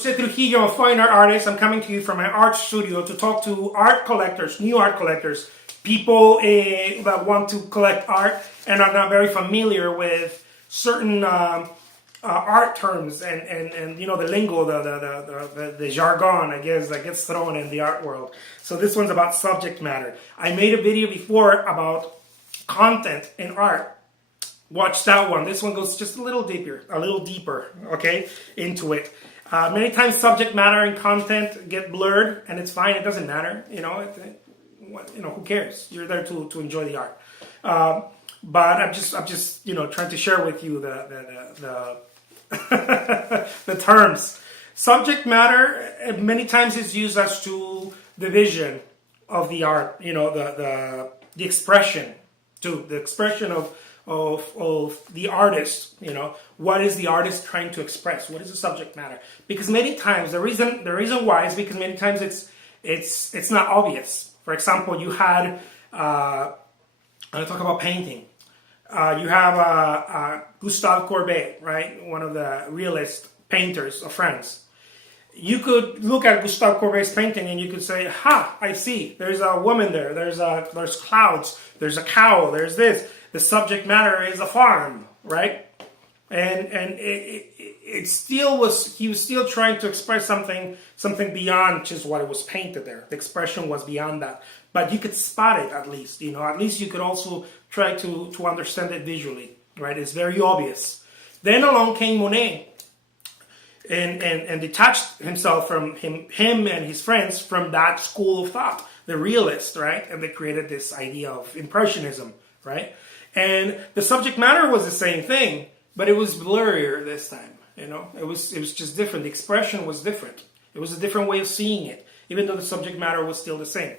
Jose Trujillo, a fine art artist. I'm coming to you from my art studio to talk to art collectors, new art collectors, people that want to collect art and are not very familiar with certain art terms and you know the lingo, the jargon, I guess, that gets thrown in the art world. So this one's about subject matter. I made a video before about content in art. Watch that one. This one goes just a little deeper, okay, into it. Many times subject matter and content get blurred, and it's fine. It doesn't matter, you know. Who cares? You're there to enjoy the art. But I'm just you know, trying to share with you the the terms. Subject matter many times is used as to the vision of the art. You know, the expression, too, the expression of the artist. You know, what is the artist trying to express? What is the subject matter? Because many times the reason why is because many times it's not obvious. For example, you had I talk about painting. You have Gustave Courbet, right? One of the realist painters of France. You could look at Gustave Courbet's painting and you could say, "Ha! I see. There's a woman there. There's clouds. There's a cow. There's this. The subject matter is a farm, right?" And it still was. He was still trying to express something beyond just what it was painted there. The expression was beyond that, but you could spot it at least. You know, at least you could also try to understand it visually, right? It's very obvious. Then along came Monet, and detached himself from him and his friends from that school of thought, the realist, right? And they created this idea of impressionism, right? And the subject matter was the same thing, but it was blurrier this time. You know, it was just different. The expression was different. It was a different way of seeing it, even though the subject matter was still the same.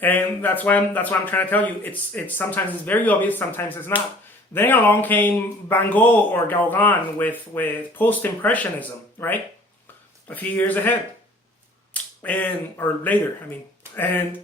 And that's why I'm trying to tell you. It's sometimes it's very obvious, sometimes it's not. Then along came Van Gogh or Gauguin with post-impressionism, right? A few years ahead, or later. I mean, and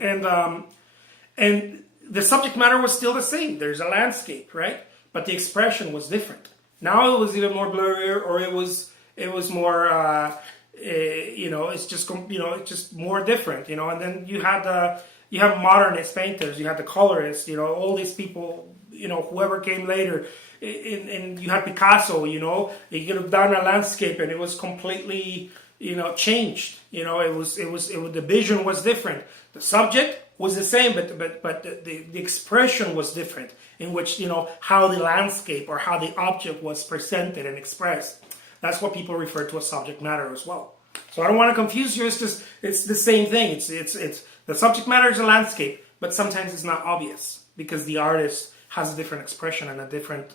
the subject matter was still the same. There's a landscape, right? But the expression was different. Now it was even more blurrier, or it was more, you know, it's just more different, you know. And then you have modernist painters, you have the colorists, you know, all these people, you know, whoever came later, and you had Picasso, you know, he could have done a landscape and it was completely, you know, changed. You know, it was the vision was different. The subject was the same, but the expression was different, in which, you know, how the landscape or how the object was presented and expressed. That's what people refer to as subject matter as well. So I don't want to confuse you. It's just, it's the same thing. It's the subject matter is a landscape, but sometimes it's not obvious because the artist has a different expression and a different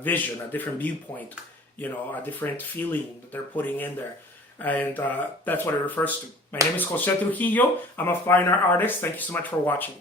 vision, a different viewpoint, you know, a different feeling that they're putting in there. And that's what it refers to. My name is Jose Trujillo. I'm a fine art artist. Thank you so much for watching.